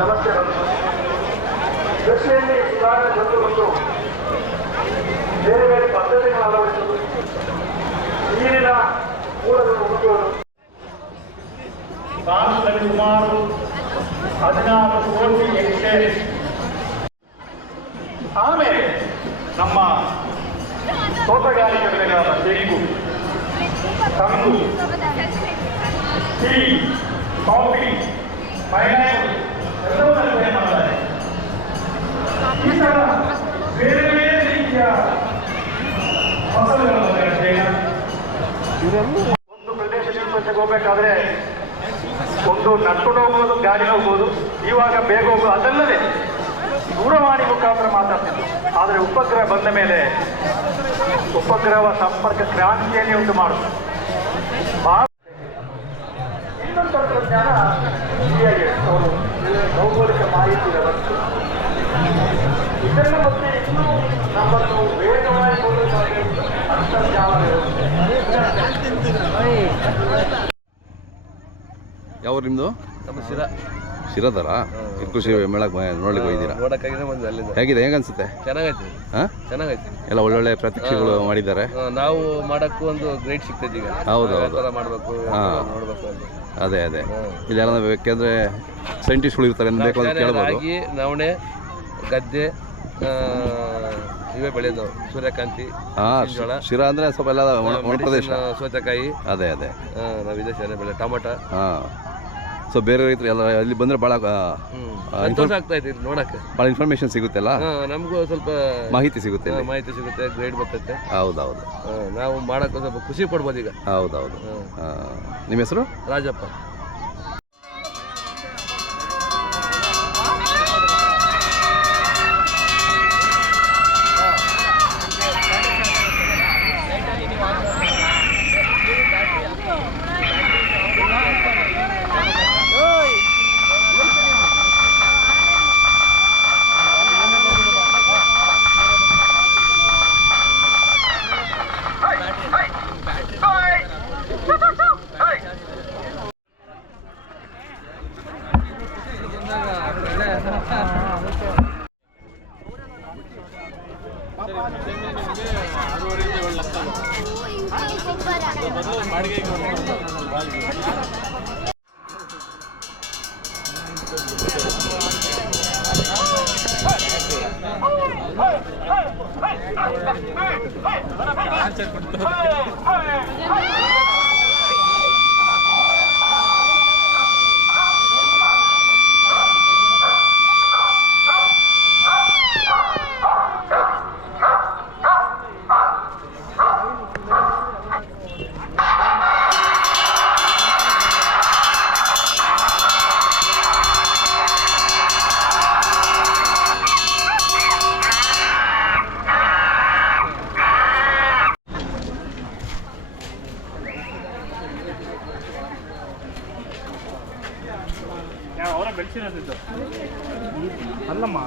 ಸಮಸ್ಯೆ ಬಂತು. ಕೃಷಿಯಲ್ಲಿ ಸುಧಾರಣೆ ತಂದುಕೊಂಡು ಬೇರೆ ಬೇರೆ ಪದ್ಧತಿಗಳನ್ನು ಅಳವಡಿಸುವುದು, ನೀರಿನ ಮೂಲಗಳನ್ನು ಹುಡುಕುವುದು. ಭಾರತದಲ್ಲಿ ಸುಮಾರು 16 ಕೋಟಿ ಹೆಕ್ಟೇರ್. ಆಮೇಲೆ ನಮ್ಮ ತೋಟಗಾರಿಕೆ ಬೆಳೆಗಳಾದ ತೆಂಗು, ಕಂಗು, ಟೀ, ಕಾಫಿ, ಪೈನಾಪಲ್ ಎಲ್ಲವನ್ನೂ ಬೆಳೆ ಮಾಡ್ತಾರೆ. ಈ ಥರ ಬೇರೆ ಬೇರೆ ರೀತಿಯ ಫಸಲುಗಳನ್ನು ಬೆಳೆಸ್ತೇನೆ. ಒಂದು ಪ್ರದೇಶದಿಂದ ಹೋಗ್ಬೇಕಾದ್ರೆ ಒಂದು ನಡ್ಕೊಂಡು ಹೋಗ್ಬೋದು, ಗಾಡಿ ಹೋಗ್ಬೋದು, ಇವಾಗ ಬೇಗ ಹೋಗ್ಬೋದು. ಅದಲ್ಲದೆ ದೂರವಾಣಿ ಮುಖಾಂತರ ಮಾತಾಡ್ತಿದ್ರು. ಆದರೆ ಉಪಗ್ರಹ ಬಂದ ಮೇಲೆ ಉಪಗ್ರಹ ಸಂಪರ್ಕ ಕ್ರಾಂತಿಯನ್ನೇ ಉಂಟು ಮಾಡುತ್ತೆ. ಇನ್ನೊಂದು ತಂತ್ರಜ್ಞಾನ ಭೌಗೋಳಿಕ ಮಾಹಿತಿ ವ್ಯವಸ್ಥೆ. ಇದರ ಬಗ್ಗೆ ಇನ್ನೂ ನಮ್ಮನ್ನು ವೇಗವಾಗಿ ಅಂತರ್ಜಾಲ ವ್ಯವಸ್ಥೆ. ಯಾವ ನಿಮ್ಮದು? ನಮ್ಮ ಶಿರದರ ಕೃಷಿ ಮೇಳಕ್ಕೆ ನೋಡ್ಲಿಕ್ಕೆ ಹೋಗಿದ್ದೀರಾ? ಹೇಗಿದೆ, ಹೇಗೆ ಅನ್ಸುತ್ತೆ? ಚೆನ್ನಾಗೈತೆ. ಚೆನ್ನಾಗೈತೆ. ಎಲ್ಲ ಒಳ್ಳೊಳ್ಳೆ ಪ್ರತಿಕ್ಷೆಗಳು ಮಾಡಿದ್ದಾರೆ. ನಾವು ಮಾಡಕ್ಕೂ ಒಂದು ಗ್ರೇಟ್ ಸಿಗ್ತೈತೆ ಈಗ. ಹೌದು ಮಾಡಬೇಕು, ನೋಡ್ಬೇಕು. ಅದೇ ಇಲ್ಲಿ ಯಾರು ಬೇಕಂದ್ರೆ ಸೈಂಟಿಸ್ಟ್ಗಳು ಇರ್ತಾರೆ ಬೇಕು ಅಂತ ಕೇಳ್ಬೋದು. ನವಣೆ, ಗದ್ದೆ ಇವೇ ಬೆಳೆದು ಸೂರ್ಯಕಾಂತಿ, ಶಿರಾ ಅಂದ್ರೆ ಸ್ವಲ್ಪ ಎಲ್ಲ ಒಣ ಪ್ರದೇಶ, ಸೌತೆಕಾಯಿ. ಅದೇ ನಾವು ವಿದೇಶ ಬೆಳೆ ಟೊಮಟ. ಸೊ ಬೇರೆ ರೈತರು ಎಲ್ಲ ಇಲ್ಲಿ ಬಂದ್ರೆ ಭಾಳ ಆಗ್ತಾ ಇದೆ ನೋಡಕ್ಕೆ. ಭಾಳ ಇನ್ಫಾರ್ಮೇಶನ್ ಸಿಗುತ್ತಲ್ಲ, ನಮಗೂ ಸ್ವಲ್ಪ ಮಾಹಿತಿ ಸಿಗುತ್ತೆ, ಗ್ರೇಡ್ ಬರ್ತೈತೆ. ಹೌದೌದು, ನಾವು ಮಾಡಕ್ಕೆ ಸ್ವಲ್ಪ ಖುಷಿ ಪಡ್ಬೋದು ಈಗ. ಹೌದೌದು. ನಿಮ್ಮ ಹೆಸರು? ರಾಜಪ್ಪ. ಬೆಳೆಸಿರೋದು ಅಲ್ಲಮ್ಮ.